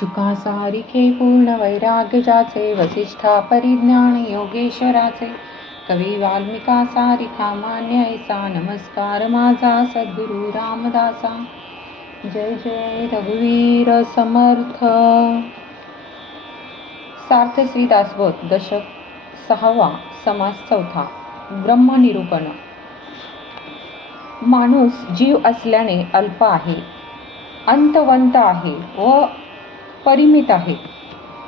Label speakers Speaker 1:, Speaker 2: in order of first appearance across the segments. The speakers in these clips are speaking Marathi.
Speaker 1: सुखासारिखे पूर्ण वैराग्यजाचे वसिष्ठा परिज्ञान योगेश्वराचे कवी वाल्मिका सारिखा मान्य ऐसा नमस्कार माझा सद्गुरु रामदासा. जय जय रघुवीर समर्थ. सार्थ श्रीदासबोध दशक सहावा समास चौथा ब्रह्मनिरूपण. माणूस जीव असल्याने अल्प आहे अंतवंत आहे व परिमित आहे.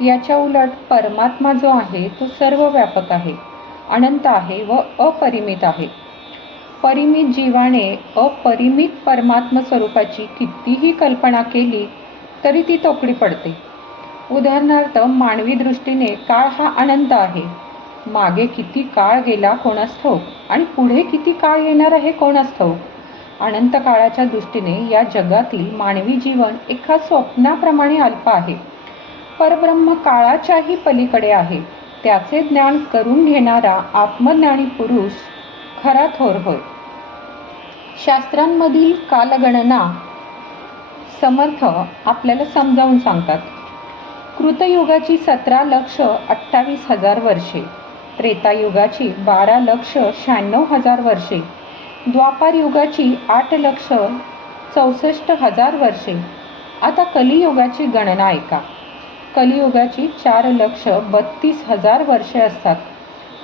Speaker 1: याच्या उलट परमात्मा जो आहे तो सर्व व्यापक आहे अनंत आहे व अपरिमित आहे. परिमित जीवाने अपरिमित परमात्म स्वरूपाची कितीही कल्पना केली तरी ती तोकडी पडते. उदाहरणार्थ मानवी दृष्टीने काळ हा अनंत आहे. मागे किती काळ गेला कोणास ठाऊक? आणि पुढे किती काळ येणार आहे कोणास ठाऊक? अनंत काळाच्या दृष्टीने या जगातील मानवी जीवन एका स्वप्नाप्रमाणे अल्प आहे. परब्रह्म काळाच्याही पलीकडे आहे. त्याचे ज्ञान करून घेणारा आत्मज्ञानी पुरुष खरा थोर होय. शास्त्रांमधील कालगणना समर्थ आपल्याला समजावून सांगतात. कृतयुगाची सतरा लक्ष अठ्ठावीस हजार वर्षे त्रेतायुगाची बारा लक्ष शहाण्णव हजार वर्षे द्वापार युगाची आठ लक्ष चौसष्ट हजार वर्षे. आता कलियुगाची गणना ऐका. कलियुगाची चार लक्ष बत्तीस हजार वर्षे असतात.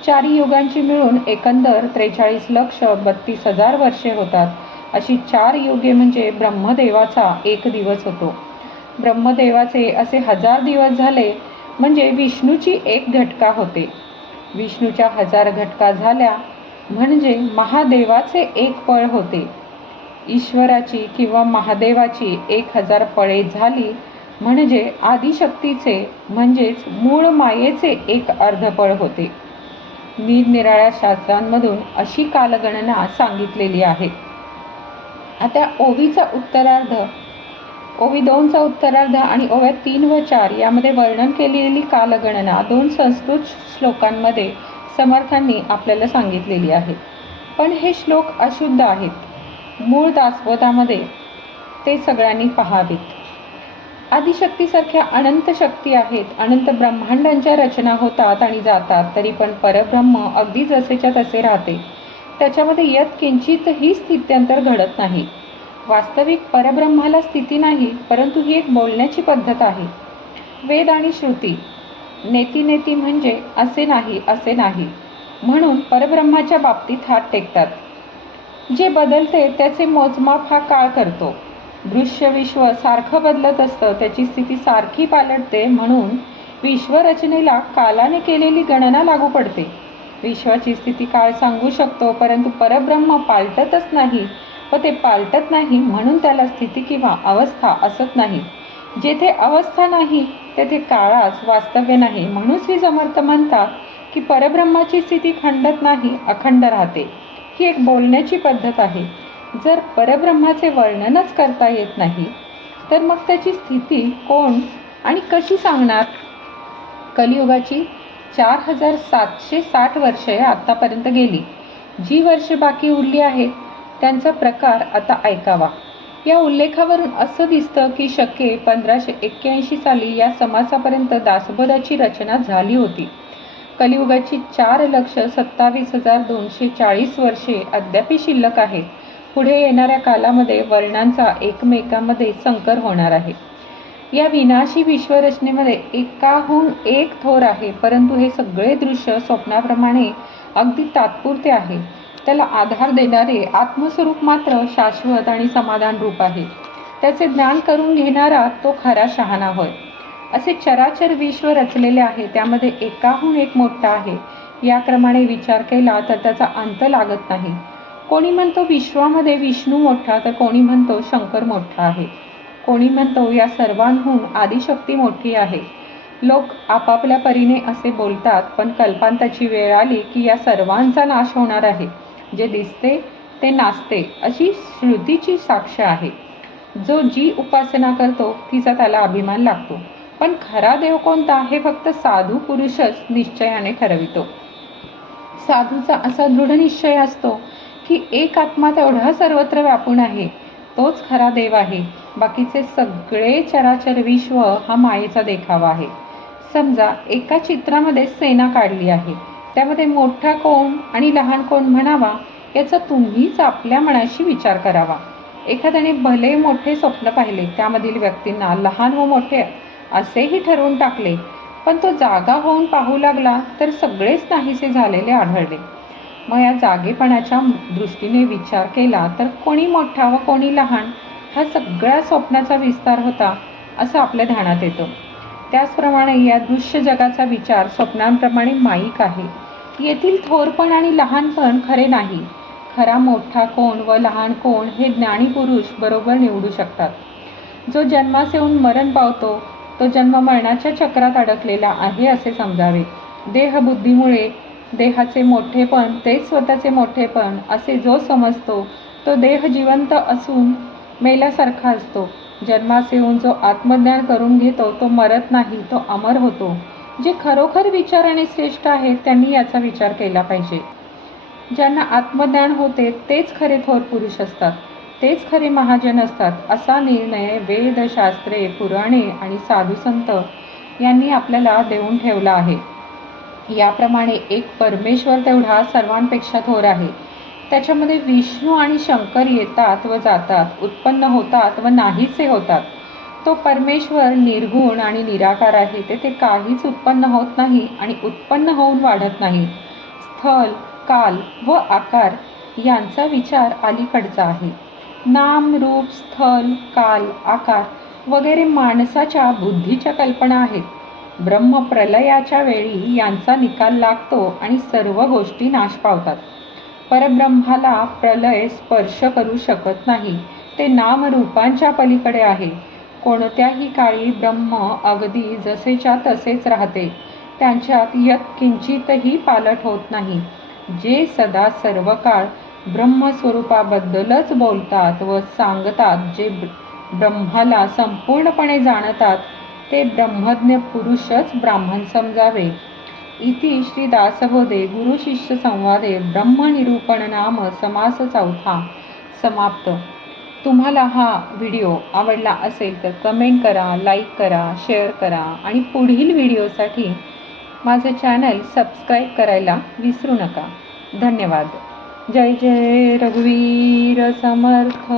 Speaker 1: चारी युगांची मिळून एकंदर त्रेचाळीस लक्ष बत्तीस हजार वर्षे होतात. अशी चार युगे म्हणजे ब्रह्मदेवाचा एक दिवस होतो. ब्रह्मदेवाचे असे हजार दिवस झाले म्हणजे विष्णूची एक घटका होते. विष्णूच्या हजार घटका झाल्या म्हणजे महादेवाचे एक पळ होते. ईश्वराची किंवा महादेवाची एक हजार पळे झाली म्हणजे आदिशक्तीचे म्हणजेच मूळ मायेचे एक अर्धपळ होते. निरनिराळ्या शास्त्रांमधून अशी कालगणना सांगितलेली आहे. आता ओवीचा उत्तरार्ध ओवी दोनचा उत्तरार्ध आणि ओव्या तीन व चार यामध्ये वर्णन केलेली कालगणना दोन संस्कृत श्लोकांमध्ये समर्थांनी आपल्याला सांगितलेली आहे. पण हे श्लोक अशुद्ध आहेत. मूळ दासवतामध्ये ते सगळ्यांनी पहावेत. आदिशक्तीसारख्या अनंत शक्ती आहेत. अनंत ब्रह्मांडांच्या रचना होतात आणि जातात तरी पण परब्रह्म अगदी जसेच्या तसे राहते. त्याच्यामध्ये यत किंचितही स्थित्यंतर घडत नाही. वास्तविक परब्रह्माला स्थिती नाही परंतु ही एक बोलण्याची पद्धत आहे. वेद आणि श्रुती. नेती नेती म्हणजे असे नाही असे नाही. म्हणून परब्रह्माच्या बाबतीत हात टेकतात. जे बदलते त्याचे मोजमाप हा काळ करतो. दृश्य विश्व सारखं बदलत असतं त्याची स्थिती सारखी पालटते म्हणून विश्वरचनेला कालाने केलेली गणना लागू पडते. विश्वाची स्थिती काळ सांगू शकतो परंतु परब्रह्म पालटतच नाही व ते पालटत नाही म्हणून त्याला स्थिती किंवा अवस्था असत नाही. जेथे अवस्था नाही तेथे काळाच वास्तव्य नाही. म्हणून श्री समर्थ म्हणतात की परब्रह्माची स्थिती खंडत नाही अखंड राहते. ही एक बोलण्याची पद्धत आहे. जर परब्रह्माचे वर्णनच करता येत नाही तर मग त्याची स्थिती कोण आणि कशी सांगणार? कलियुगाची चार हजार सातशे साठ वर्षे आत्तापर्यंत गेली. जी वर्षे बाकी उरली आहेत त्यांचा प्रकार आता ऐकावा. या उल्लेखावरून असं दिसतं की शके पंधराशे एक्क्याऐंशी साली या समासापर्यंत दासबोधाची रचना झाली होती. कलियुगाची चार लक्ष सत्तावीस हजार दोनशे चाळीस वर्षे अद्यापी शिल्लक आहेत पुढे येणाऱ्या कालामध्ये वर्णांचा एकमेकांमध्ये संकर होणार आहे. या विनाशी विश्वरचनेमध्ये एकाहून एक थोर आहे परंतु हे सगळे दृश्य स्वप्नाप्रमाणे अगदी तात्पुरते आहे. त्याला आधार देणारे आत्मस्वरूप मात्र शाश्वत आणि समाधान रूप आहे. त्याचे ज्ञान करून घेणारा तो खरा शहाणा होय. असे चराचर विश्व रचलेले आहे त्यामध्ये एकाहून एक मोठा आहे. याक्रमाने विचार केला तर त्याचा अंत लागत नाही. कोणी म्हणतो विश्वामध्ये विष्णू मोठा तर कोणी म्हणतो शंकर मोठा आहे. कोणी म्हणतो या सर्वांहून आदिशक्ती मोठी आहे. लोक आपापल्या परीने असे बोलतात पण कल्पांताची वेळ आली की या सर्वांचा नाश होणार आहे. जे दिसते ते नाचते अशी श्रुतीची साक्ष आहे. जो जी उपासना करतो तिचा त्याला अभिमान लागतो. पण खरा देव कोणता हे फक्त साधू पुरुषच निश्चयाने ठरवितो. साधूचा असा दृढ निश्चय असतो की एक आत्मा तेवढा सर्वत्र व्यापून आहे तोच खरा देव आहे. बाकीचे सगळे चराचर विश्व हा मायेचा देखावा आहे. समजा एका चित्रामध्ये सेना काढली आहे. त्यामध्ये मोठा कोण आणि लहान कोण म्हणावा याचा तुम्हीच आपल्या मनाशी विचार करावा. एखाद्याने भले मोठे स्वप्न पाहिले त्यामधील व्यक्तींना लहान व मोठे असेही ठरवून टाकले पण तो जागा होऊन पाहू लागला तर सगळेच नाहीसे झालेले आढळले. मग या जागेपणाच्या दृष्टीने विचार केला तर कोणी मोठा व कोणी लहान हा सगळ्या स्वप्नाचा विस्तार होता असं आपल्या ध्यानात येतं. त्याचप्रमाणे या दृश्य जगाचा विचार स्वप्नांप्रमाणे माईक आहे. येथील थोरपण आणि लहानपण खरे नाही. खरा मोठा कोण व लहान कोण हे ज्ञानी पुरुष बरोबर निवडू शकतात. जो जन्मास येऊन मरण पावतो तो जन्म मरणाच्या चक्रात अडकलेला आहे असे समजावे. देहबुद्धीमुळे देहाचे मोठेपण तेच स्वतःचे मोठेपण असे जो समजतो तो देह जिवंत असून मेल्यासारखा असतो. जन्मास येऊन जो आत्मज्ञान करून घेतो तो मरत नाही तो अमर होतो. जे खरोखर विचाराने श्रेष्ठ आहेत त्यांनी याचा विचार केला पाहिजे. ज्यांना आत्मज्ञान होते तेच खरे थोर पुरुष असतात. तेच खरे महाजन असतात असा निर्णय वेदशास्त्रे पुराणे आणि साधुसंत यांनी आपल्याला देऊन ठेवला आहे. याप्रमाणे एक परमेश्वर तेवढा सर्वांपेक्षा थोर आहे. त्याच्यामध्ये विष्णू आणि शंकर येतात व जातात उत्पन्न होतात व नाहीसे होतात. तो परमेश्वर निर्गुण आणि निराकार आहे तेथे काहीच उत्पन्न होत नाही आणि उत्पन्न होऊन वाढत नाही. स्थल काल व आकार यांचा विचार अलीकडचा आहे. नाम रूप स्थल काल आकार वगैरे माणसाच्या बुद्धीच्या कल्पना आहेत. ब्रह्मप्रलयाच्या वेळी यांचा निकाल लागतो आणि सर्व गोष्टी नाश पावतात. परब्रह्माला प्रलय स्पर्श करू शकत नाही. ते नामरूपांच्या पलीकडे आहे. कोणत्याही काळी ब्रह्म अगदी जसेच्या तसेच राहते. त्यांच्यात यत किंचितही पालट होत नाही. जे सदा सर्व काळ ब्रह्मस्वरूपाबद्दलच बोलतात व सांगतात जे ब्रह्माला संपूर्णपणे जाणतात ते ब्रह्मज्ञ पुरुषच ब्राह्मण समजावे. इति श्री दासबोधे गुरुशिष्य संवादे ब्रह्मनिरूपण नाम समास चौथा समाप्त. तुम्हाला हा व्हिडिओ आवडला असेल तर कमेंट करा लाईक करा शेअर करा आणि पुढील व्हिडिओसाठी माझं चॅनल सबस्क्राईब करायला विसरू नका. धन्यवाद. जय जय रघुवीर समर्थ.